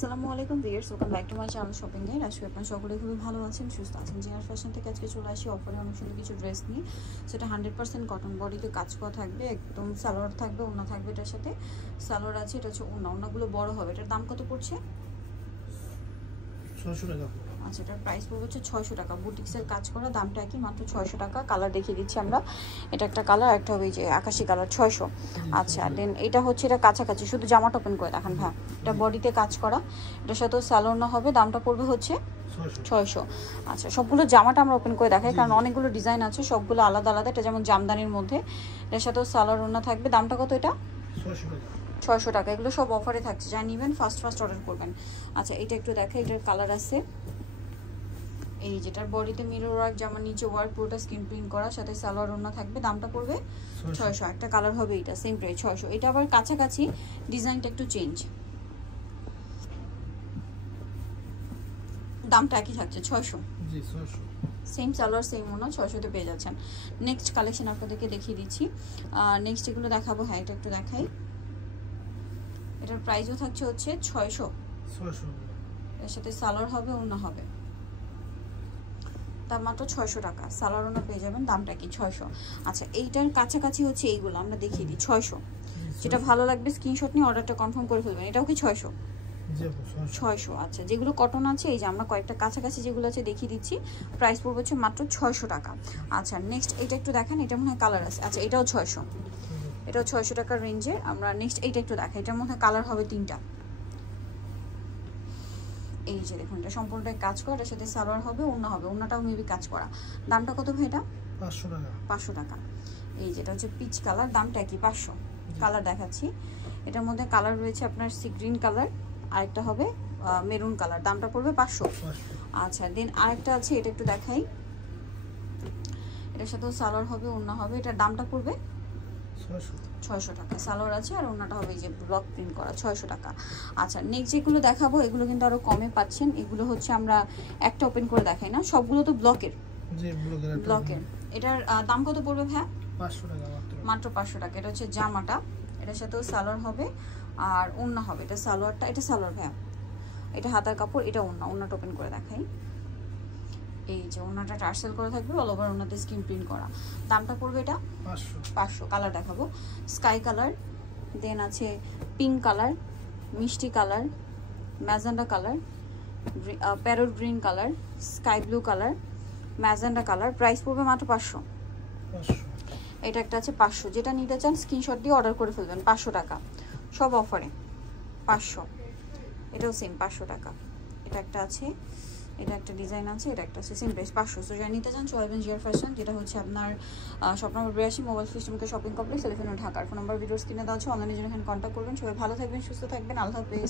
আসসালামু আলাইকুম viewers, welcome back to my channel shopping guide. আজকে আপনারা সকলে খুবই ভালো আছেন, সুস্থ আছেন। জিয়ার ফ্যাশন থেকে আজকে চলে আসি অফারে অনেক সুন্দর কিছু ড্রেস নিয়ে। সেটা 100% কটন বডিতে কাজ করা থাকবে, একদম সালোয়ার থাকবে, ওড়না থাকবে। এটার সাথে সালোয়ার আছে, এটা হচ্ছে ওড়নাগুলো বড় হবে। এটার দাম কত পড়ছে? 600 টাকা। আচ্ছা, এটার প্রাইস পড়বে হচ্ছে 600 টাকা। বুটিক্সের কাজ করা, দামটা কি মাত্র 600 টাকা। কালার দেখিয়ে দিচ্ছি আমরা। এটা একটা কালার, একটা হবে যে আকাশি কালার, 600। আচ্ছা, দেন এটা হচ্ছে, এটা কাছাকাছি, শুধু জামাটা ওপেন করে দেখান ভাই। এটা বডিতে কাজ করা, এটার সাথেও সালোয়ার না হবে। দামটা পড়বে হচ্ছে 600। আচ্ছা, সবগুলো জামাটা আমরা ওপেন করে দেখাই, কারণ অনেকগুলো ডিজাইন আছে, সবগুলো আলাদা আলাদা। এটা যেমন জামদানির মধ্যে, এটার সাথেও সালোয়ার ওড়না থাকবে। দামটা কত এটা? 600 টাকা। এগুলো সব অফারে থাকছে, যা নিবেন ফার্স্ট অর্ডার করবেন। আচ্ছা, এটা একটু দেখা, এটার কালার আছে এই যেটার বডিতে মিরর ওয়ার্ক, যেমন নিচে ওয়ার্ক, পুরোটা স্ক্রিন প্রিন্ট করা, সাথে সালোয়ার ওড়না থাকবে। দামটা পড়বে 600। একটা কালার হবে এটা, সেম প্রাইস 600। এটা আবার কাছাকাছি, ডিজাইনটা একটু চেঞ্জ, দামটা একই থাকছে 600। জি 600। সেম সালোয়ার সেম ওড়না, 600-তে পেয়ে যাচ্ছেন। নেক্সট কালেকশন আপনাদেরকে দেখিয়ে দিচ্ছি। নেক্সট এগুলো দেখাবো। হ্যাঁ, এটা একটু দেখাই। এটার প্রাইসও থাকছে হচ্ছে 600। এর সাথে সালোয়ার হবে, ওড়না হবে। দাম মাত্র 600 টাকা। সালোয়ার ওড়না পেয়ে যাবেন। দামটা কি? 600। আচ্ছা, এইটার কাছাকাছি হচ্ছে এইগুলো, আমরা দেখিয়ে দিই। 600। যেটা ভালো লাগবে স্ক্রিনশট নিয়ে অর্ডারটা কনফার্ম করে ফেলবেন। এটাও কি 600? 600। আচ্ছা, যেগুলো কটন আছে, এই যে আমরা কয়েকটা কাছাকাছি যেগুলো আছে দেখিয়ে দিচ্ছি। প্রাইস পড়বে হচ্ছে মাত্র 600 টাকা। আচ্ছা, নেক্সট এটা একটু দেখেন। এটা মনে হয় কালার আছে। আচ্ছা, এটাও 600। এটাও 600 টাকার রেঞ্জে। আমরা নেক্সট এইটা একটু দেখাই। এটার মধ্যে কালার হবে 3টা। এই যে দেখুন, এটা সম্পূর্ণটাই কাজ করা, এটার সাথে সালোয়ার হবে, ওড়না হবে। ওড়নাটাও মেবি কাজ করা। দামটা কত ভাই এটা? 500 টাকা। 500 টাকা। এই যেটা হচ্ছে পিচ কালার, দামটা কি? 500। কালার দেখাচ্ছি। এটার মধ্যে কালার রয়েছে আপনার সি গ্রিন কালার, আরেকটা হবে মেরুন কালার। দামটা পড়বে 500। আচ্ছা, দেন আরেকটা আছে, এটা একটু দেখাই। এটার সাথেও সালোয়ার হবে, ওড়না হবে। এটার দামটা পড়বে 600 টাকা। সালোয়ার আছে আর ওড়নাটা হবে এই যে ব্লক প্রিন্ট করা, 600 টাকা। আচ্ছা, নেক্সট যেগুলো দেখাবো এগুলো কিন্তু আরো কমে পাচ্ছেন। এগুলো হচ্ছে আমরা একটা ওপেন করে দেখাই না, সবগুলো তো ব্লকের। জি, ব্লকের। এটার দাম কত পড়বে ভাই? 500 টাকা মাত্র 500 টাকা। এটা হচ্ছে জামাটা, এটার সাথেও সালোয়ার হবে আর ওড়না হবে। এটা সালোয়ারটা, এটা সালোয়ার ভাই, এটা হাতার কাপড়, এটা ওড়নাটা ওপেন করে দেখাই। এই যে ওড়নাটা টার্সেল করা থাকবে, অল ওভার ওড়নাতে স্ক্রিন প্রিন্ট করা। দামটা পড়বে এটা 500। কালার দেখাবো, স্কাই কালার, দেন আছে পিঙ্ক কালার, মিষ্টি colour, magenta colour, parrot green colour, sky blue colour, magenta colour. Price পড়বে মাত্র 500। এটা একটা আছে 500। যেটা নিতে চান স্ক্রিনশট দিয়ে অর্ডার করে ফেলবেন। 500 টাকা, সব অফারে 500। এটাও সেম 500 টাকা। এটা একটা আছে, এটা একটা ডিজাইন আছে, এটা একটা আছে, সেম প্রাইস 500। সো যারা নিতে চান চলে আসবেন জিয়ার ফ্যাশন, যেটা হচ্ছে আপনার শপ নম্বর 82 মোবাইল সিস্টেমকে শপিং কমপ্লেক্স, এলিফেন্ট ঢাকার। ফোন নম্বর ভিডিওস কিনে দেওয়া আছে, অনলাইনে জন্য এখানে কন্ট্যাক্ট করবেন। সবাই ভালো থাকবেন, সুস্থ থাকবেন, আল্লাহ হাফেজ।